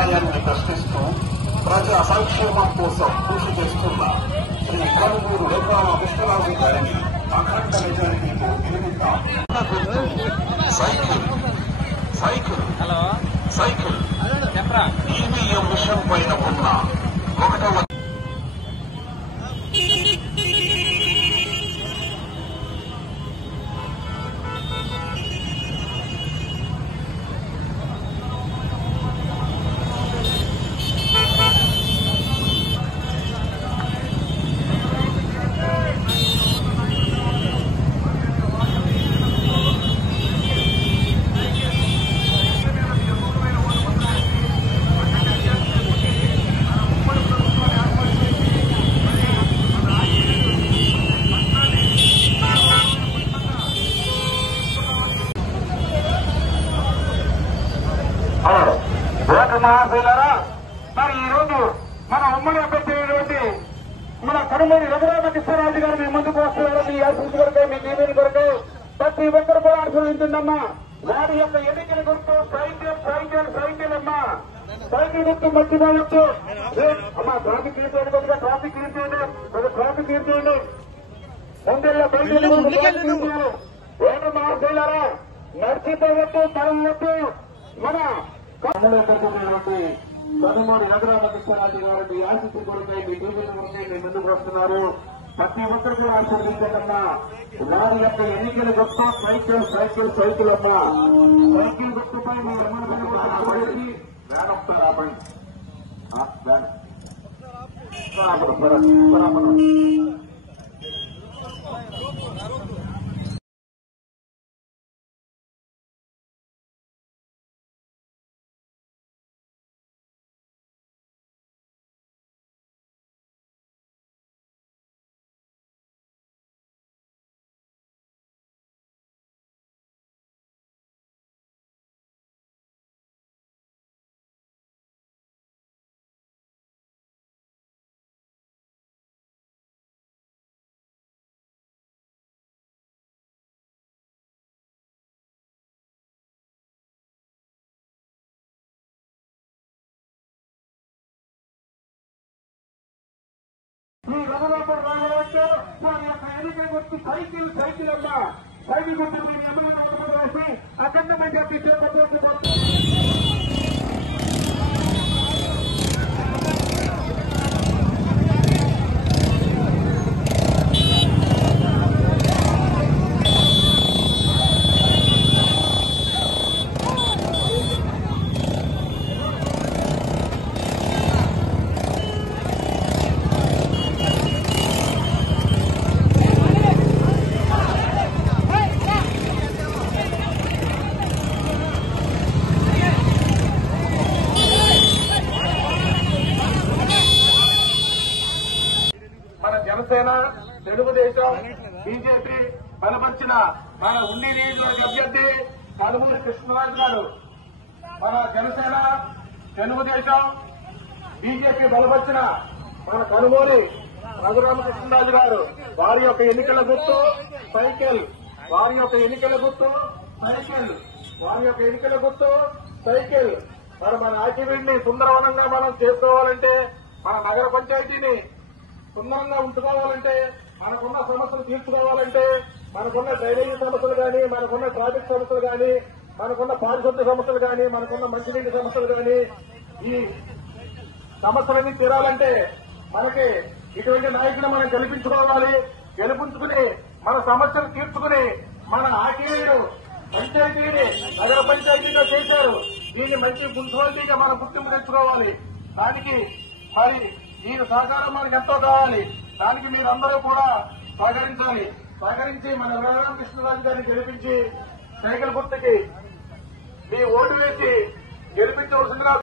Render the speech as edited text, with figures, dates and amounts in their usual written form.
అన్యాయాన్ని ప్రశ్నిస్తూ ప్రజా సంక్షేమం కోసం కృషి చేస్తున్న శ్రీ కనుమూరు వెంకటరామకృష్ణరాజు గారిని అఖండ మెజారిటీతో గెలిపిద్దాం. సైకిల్ సైకిల్ సైకిల్ ఈవీఎం విషయం పైన ఉన్న ఒకటవ మహాశైలారా, మరి ఈ రోజు మన ఉమ్మడి అభ్యర్థి మన కనుమూరి వెంకటరామకృష్ణరాజు గారు మీ ముందుకు వస్తున్నారు. మీ ఆశీస్సు కొరకు, మీ దీవెన కొరకు ప్రతి ఒక్కరు కూడా ఆశీర్వదించిందమ్మా. వారి యొక్క ఎన్నికల గుర్తు సైకిల్ సైకిల్ సైకిల్ అమ్మా. సైకిల్ గుర్తు మర్చిపోవచ్చు అమ్మా. ట్రాఫిక్ క్లీన్ చేయండి, కొద్దిగా ట్రాఫిక్ క్లీన్ చేయండి, కొద్దిగా ట్రాఫిక్ క్లీన్ చేయండి. ముందెళ్ళ బయట మహాశైలారా, నడిచిపోవద్దు, తరవద్దు. మన కనుమూరి వెంకటరామకృష్ణరాజు గారు మీ ఆశీస్సు కొరకై, మీ దీవెన కొరకై మీ ముందుకు వస్తున్నారు. ప్రతి ఒక్కరు కూడా ఆశీర్వదించండమ్మా. వారి యొక్క ఎన్నికల గుర్తు సైకిల్ సైకిల్ సైకిల్ అమ్మా. సైకిల్ గుర్తుపై మీ ఆశీర్వదించి వ్యాన్ ఒకసారి ఆపండి. మీ రఘురాపురం రామరాజు వారి యొక్క ఎన్నికల గుర్తు సైకిల్ సైకిల్ అమ్మా. సైకిల్ గుర్తు మీరు ఎమ్మెల్యే వేసి అఖండ మెజార్టీ చేపట్టవచ్చు. జనసేన, తెలుగుదేశం, బీజేపీ బలపరిచిన మన ఉండి నియోజకవర్గ అభ్యర్థి కనుమూరి కృష్ణరాజు గారు. మన జనసేన, తెలుగుదేశం, బీజేపీ బలపరిచిన మన కనుమూరి రఘురామకృష్ణరాజు గారు. వారి యొక్క ఎన్నికల గుర్తు సైకిల్. వారి యొక్క ఎన్నికల గుర్తు సైకిల్. వారి యొక్క ఎన్నికల గుర్తు సైకిల్. మన ఆకివీడిని సుందరవనంగా మనం చేసుకోవాలంటే, మన నగర పంచాయతీని సుందరంగా ఉంచుకోవాలంటే, మనకున్న సమస్యలు తీర్చుకోవాలంటే, మనకున్న డ్రైనేజీ సమస్యలు కానీ, మనకున్న ట్రాఫిక్ సమస్యలు కానీ, మనకున్న పారిశుద్ధ్య సమస్యలు కానీ, మనకున్న మంచినీటి సమస్యలు కానీ, ఈ సమస్యలన్నీ తీరాలంటే మనకి ఇటువంటి నాయకులు మనం గెలిపించుకోవాలి. గెలిపించుకుని మన సమస్యలు తీర్చుకుని మన ఆకివీడు పంచాయతీని నగర పంచాయతీగా చేశారు. దీన్ని మంచి మున్సిపాలిటీగా మనం గుర్తింపు తెచ్చుకోవాలి. దానికి మరి ఈ సహకారం మనకు ఎంతో కావాలి. దానికి మీరందరూ కూడా సహకరించాలి. సహకరించి మన రఘురామకృష్ణరాజు గారిని గెలిపించి సైకిల్ గుర్తుకి మీ ఓటు వేసి గెలిపించవలసిందిగా